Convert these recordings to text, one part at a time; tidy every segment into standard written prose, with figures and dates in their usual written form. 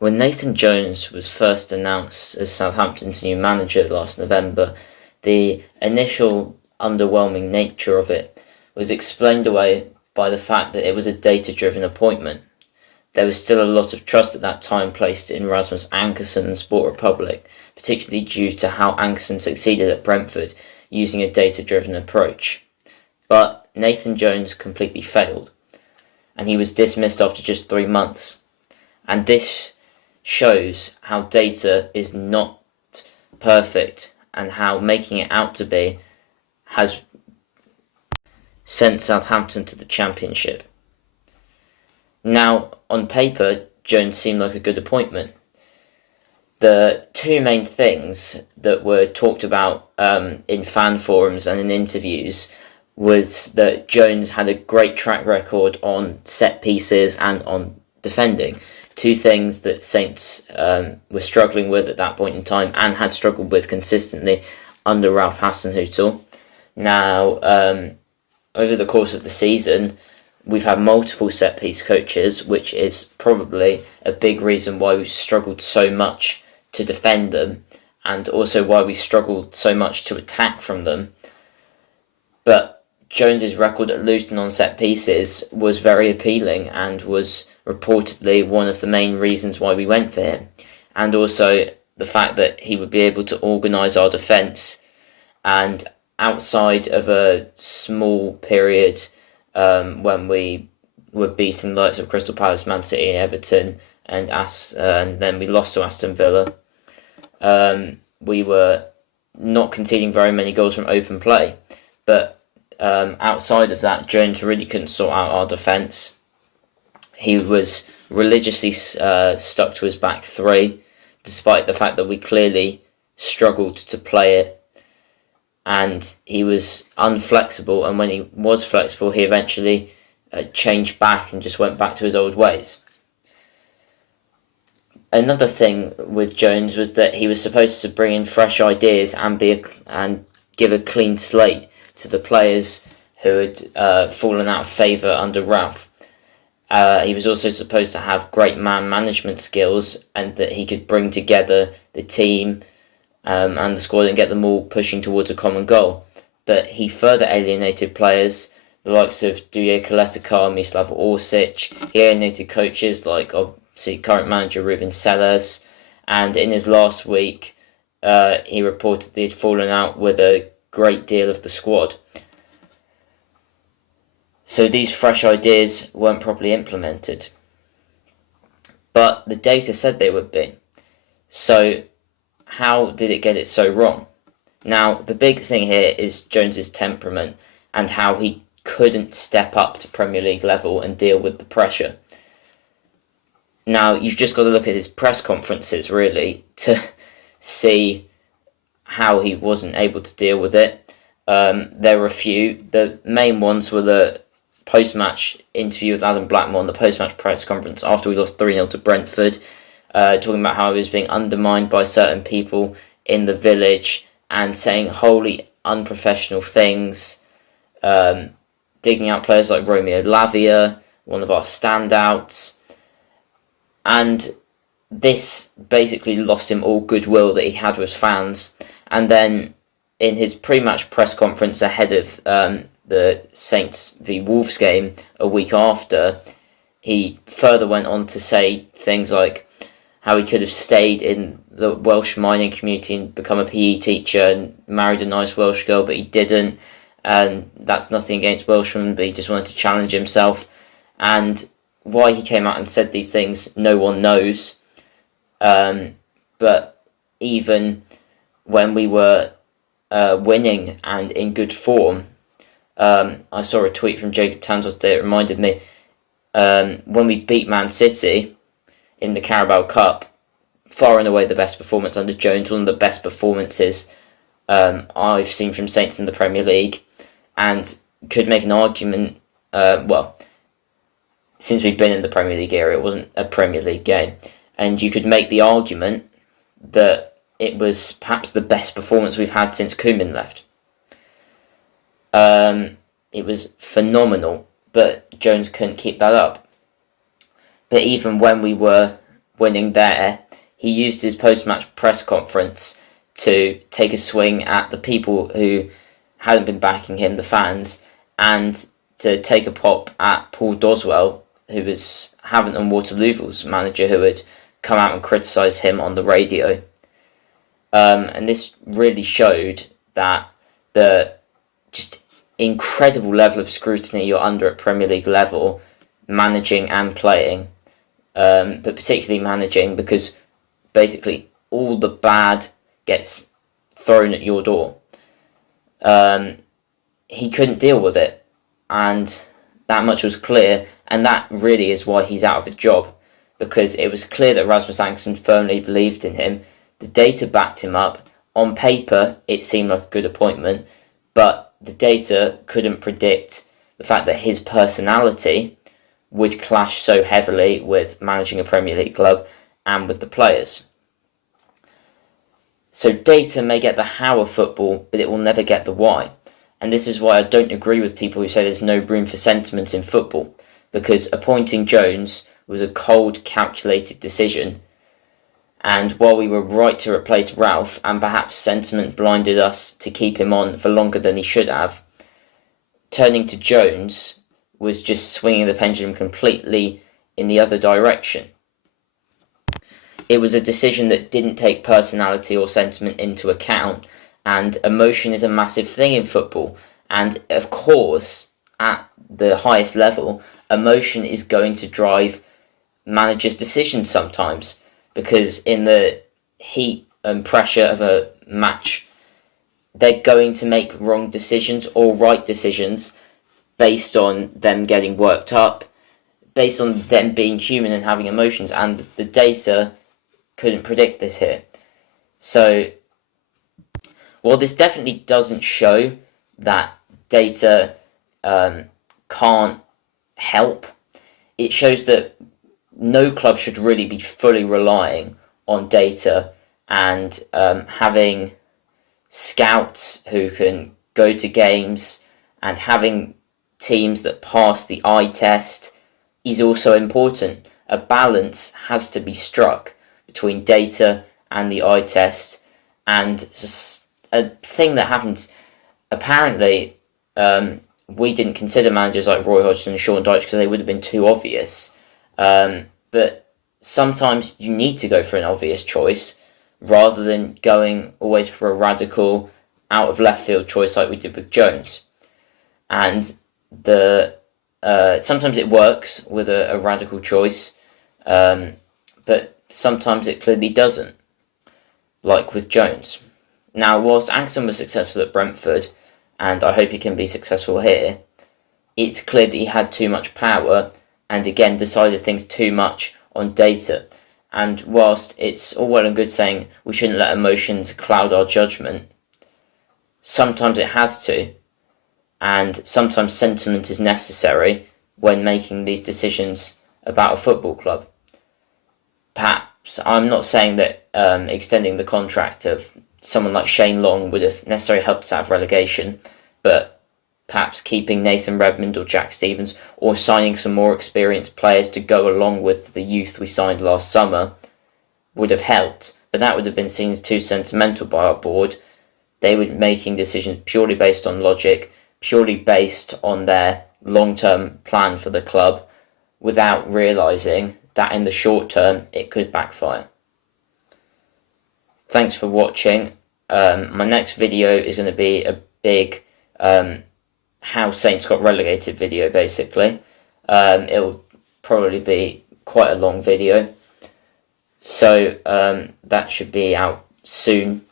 When Nathan Jones was first announced as Southampton's new manager last November, the initial underwhelming nature of it was explained away by the fact that it was a data-driven appointment. There was still a lot of trust at that time placed in Rasmus Ankersen and Sport Republic, particularly due to how Ankersen succeeded at Brentford using a data-driven approach. But Nathan Jones completely failed, and he was dismissed after just 3 months. And this shows how data is not perfect and how making it out to be has sent Southampton to the Championship. Now, on paper, Jones seemed like a good appointment. The two main things that were talked about in fan forums and in interviews was that Jones had a great track record on set pieces and on defending. Two things that Saints were struggling with at that point in time and had struggled with consistently under Ralph Hasenhüttl. Now, over the course of the season, we've had multiple set-piece coaches, which is probably a big reason why we've struggled so much to defend them, and also why we struggled so much to attack from them. But Jones's record at Luton on set-pieces was very appealing and was reportedly one of the main reasons why we went for him. And also the fact that he would be able to organise our defence, and outside of a small period when we were beating the likes of Crystal Palace, Man City, Everton, and then we lost to Aston Villa, we were not conceding very many goals from open play. But outside of that, Jones really couldn't sort out our defence. He was religiously stuck to his back three, despite the fact that we clearly struggled to play it. And he was unflexible, and when he was flexible, he eventually changed back and just went back to his old ways. Another thing with Jones was that he was supposed to bring in fresh ideas and give a clean slate to the players who had fallen out of favour under Ralph. He was also supposed to have great man management skills, and that he could bring together the team and the squad and get them all pushing towards a common goal. But he further alienated players, the likes of Duje Koletikar, Mislav Orsic. He alienated coaches like obviously current manager Ruben Sellers, and in his last week he reportedly had fallen out with a great deal of the squad. So these fresh ideas weren't properly implemented. But the data said they would be. So how did it get it so wrong? Now, the big thing here is Jones's temperament and how he couldn't step up to Premier League level and deal with the pressure. Now, you've just got to look at his press conferences, really, to see how he wasn't able to deal with it. There were a few. The main ones were the post-match interview with Adam Blackmore, the post-match press conference after we lost 3-0 to Brentford, talking about how he was being undermined by certain people in the village and saying wholly unprofessional things, digging out players like Romeo Lavia, one of our standouts. And this basically lost him all goodwill that he had with fans. And then in his pre-match press conference ahead of the Saints v Wolves game a week after, he further went on to say things like how he could have stayed in the Welsh mining community and become a PE teacher and married a nice Welsh girl, but he didn't. And that's nothing against Welshmen, but he just wanted to challenge himself. And why he came out and said these things, no one knows. But even when we were winning and in good form, I saw a tweet from Jacob Tansel today. It reminded me when we beat Man City in the Carabao Cup, far and away the best performance under Jones, one of the best performances I've seen from Saints in the Premier League, and could make an argument. Since we've been in the Premier League era, it wasn't a Premier League game, and you could make the argument that it was perhaps the best performance we've had since Koeman left. It was phenomenal, but Jones couldn't keep that up. But even when we were winning there, he used his post-match press conference to take a swing at the people who hadn't been backing him, the fans, and to take a pop at Paul Doswell, who was Havant and Waterlooville's manager, who had come out and criticised him on the radio. And this really showed that the just incredible level of scrutiny you're under at Premier League level, managing and playing, but particularly managing, because basically all the bad gets thrown at your door. He couldn't deal with it, and that much was clear, and that really is why he's out of a job, because it was clear that Rasmus Ankersen firmly believed in him. The data backed him up. On paper, it seemed like a good appointment, but the data couldn't predict the fact that his personality would clash so heavily with managing a Premier League club and with the players. So data may get the how of football, but it will never get the why. And this is why I don't agree with people who say there's no room for sentiment in football, because appointing Jones was a cold, calculated decision. And while we were right to replace Ralph, and perhaps sentiment blinded us to keep him on for longer than he should have, turning to Jones was just swinging the pendulum completely in the other direction. It was a decision that didn't take personality or sentiment into account, and emotion is a massive thing in football. And of course, at the highest level, emotion is going to drive managers' decisions sometimes, because in the heat and pressure of a match, they're going to make wrong decisions or right decisions based on them getting worked up, based on them being human and having emotions, and the data couldn't predict this here. So, while this definitely doesn't show that data can't help, it shows that no club should really be fully relying on data and having scouts who can go to games and having teams that pass the eye test is also important. A balance has to be struck between data and the eye test, and a thing that happens, apparently, we didn't consider managers like Roy Hodgson and Sean Dyche because they would have been too obvious. But sometimes you need to go for an obvious choice rather than going always for a radical, out of left field choice like we did with Jones. And sometimes it works with a radical choice, but sometimes it clearly doesn't, like with Jones. Now, whilst Ankersen was successful at Brentford, and I hope he can be successful here, it's clear that he had too much power and again decided things too much on data. And whilst it's all well and good saying we shouldn't let emotions cloud our judgment, sometimes it has to, and sometimes sentiment is necessary when making these decisions about a football club. Perhaps I'm not saying that extending the contract of someone like Shane Long would have necessarily helped us out of relegation, but perhaps keeping Nathan Redmond or Jack Stevens, or signing some more experienced players to go along with the youth we signed last summer would have helped. But that would have been seen as too sentimental by our board. They were making decisions purely based on logic, purely based on their long-term plan for the club, without realising that in the short term it could backfire. Thanks for watching. My next video is going to be a big how Saints got relegated video, basically. It'll probably be quite a long video, so that should be out soon.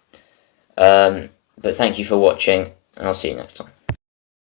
But thank you for watching, and I'll see you next time.